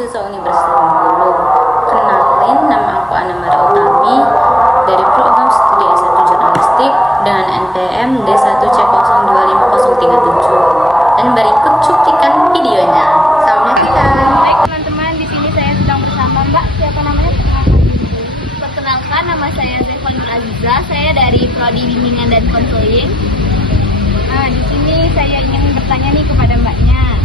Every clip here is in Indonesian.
mahasiswa Universitas Bengkulu. Kenalin, nama aku Ana Maria Utami dari program studi S1 Jurnalistik dengan NPM D1C02537. Dan berikut cuplikan videonya. Selamat menyaksikan. Baik teman-teman, di sini saya sedang bersama Mbak. Siapa namanya? Perkenalkan, nama saya Zefal Nur Aziza. Saya dari Prodi Bimbingan dan Konseling. Nah, di sini saya ingin bertanya nih kepada Mbaknya.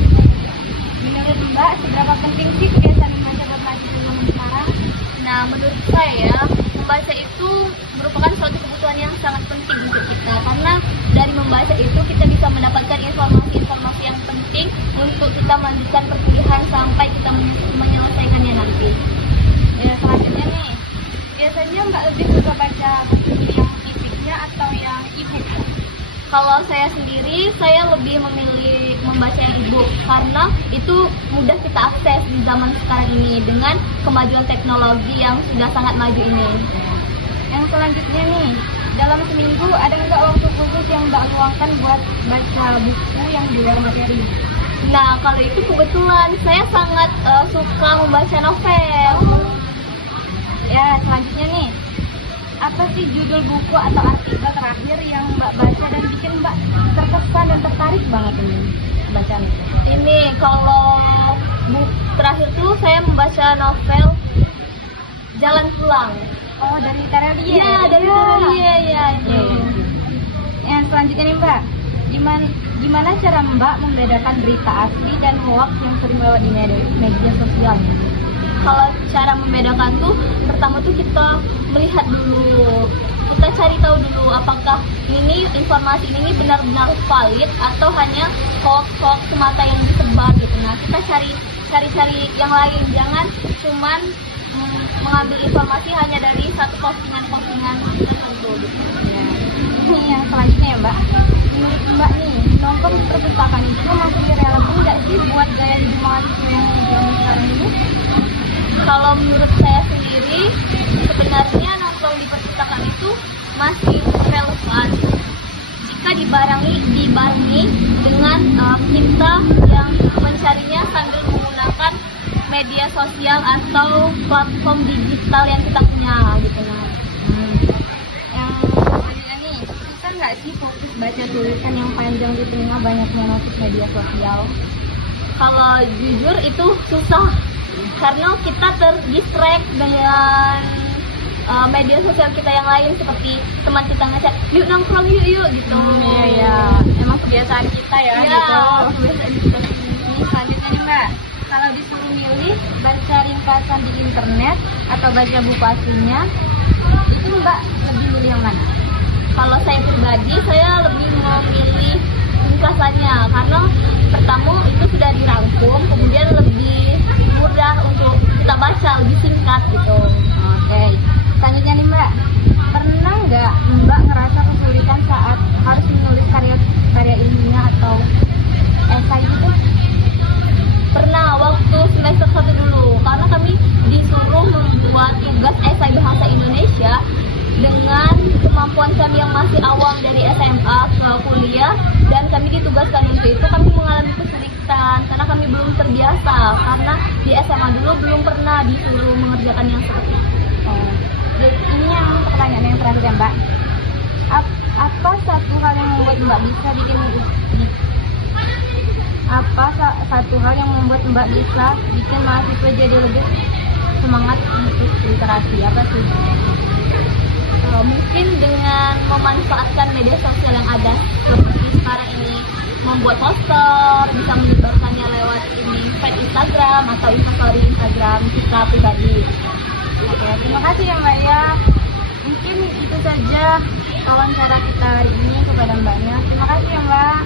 Menurut Mbak, seberapa penting sih kebiasaan membaca buat mahasiswa zaman sekarang? Nah, menurut saya, membaca itu merupakan suatu kebutuhan yang sangat penting untuk kita. Karena dari membaca itu kita bisa mendapatkan informasi-informasi yang penting untuk kita melanjutkan perkuliahan sampai kita menyelesaikannya nanti. Ya, selanjutnya nih, biasanya Mbak lebih suka baca buku yang fisiknya atau yang e-book? Kalau saya sendiri, saya lebih memilih membaca yang e-book karena itu mudah kita akses di zaman sekarang ini dengan kemajuan teknologi yang sudah sangat maju ini. Yang selanjutnya nih, dalam seminggu ada nggak waktu khusus yang Mbak luangkan buat baca buku yang di luar materi? Nah, kalau itu kebetulan saya sangat suka membaca novel. Ya, selanjutnya nih, apa sih judul buku atau artikel terakhir yang Mbak baca dan bikin Mbak terkesan dan tertarik banget ini bacaan? Ini kalau buku terakhir tuh saya membaca novel Jalan Pulang. Oh, dari Terelie. Iya, dari Terelie ya. Yang selanjutnya nih Mbak, gimana cara Mbak membedakan berita asli dan hoax yang sering lewat di media sosial? Kalau cara membedakan tuh, pertama tuh kita melihat dulu, kita cari tahu dulu apakah ini informasi ini benar-benar valid atau hanya hoax semata yang disebar gitu. Nah, kita cari yang lain, jangan cuman mengambil informasi hanya dari satu postingan tertentu gitu. Ya. Ini yang selanjutnya ya Mbak, menurut Mbak nih, nongkrong di perpustakaan itu masih relevan nggak sih buat gaya hidup mahasiswa yang di zaman sekarang ini? Kalau menurut saya sendiri, sebenarnya nongkrong di perpustakaan itu masih relevan jika dibarengi dengan kita yang mencarinya sambil menggunakan media sosial atau platform digital yang kita punya gitu. Yang selanjutnya nih, susah nggak sih fokus baca tulisan yang panjang di tengah banyaknya notif media sosial? Kalau jujur itu susah karena kita terdistract dengan media sosial kita yang lain, seperti teman kita ngechat, yuk nongkrong yuk gitu. Iya, emang kebiasaan kita ya. Iya, kebiasaan kita. Ini selanjutnya nih Mbak, kalau disuruh milih baca ringkasan di internet atau baca buku aslinya, itu Mbak lebih milih yang mana? Kalau saya pribadi, saya lebih memilih ringkasannya karena pertama itu sudah dirangkum, kemudian lebih mudah untuk kita baca, lebih singkat gitu. Oke. Selanjutnya nih Mbak, pernah nggak Mbak ngerasa kesulitan saat harus menulis karya ilmiah atau esai gitu? Pernah, waktu semester 1 dulu, karena kami disuruh membuat tugas esai bahasa Indonesia dengan kemampuan kami yang masih awam dari SMA ke kuliah, dan kami ditugaskan untuk itu. Kami mengalami kesulitan karena kami belum terbiasa, karena di SMA dulu belum pernah disuruh mengerjakan yang seperti itu. Jadi ini yang pertanyaan yang terakhir ya Mbak, apa satu hal yang membuat Mbak bisa bikin mahasiswa jadi lebih semangat untuk literasi? Apa sih? Mungkin dengan memanfaatkan media sosial yang ada seperti sekarang ini, membuat poster, bisa menyebarkannya lewat feed Instagram atau story Instagram kita pribadi. Oke, terima kasih ya Mbak ya. Mungkin itu saja wawancara kita hari ini kepada Mbaknya. Terima kasih ya Mbak.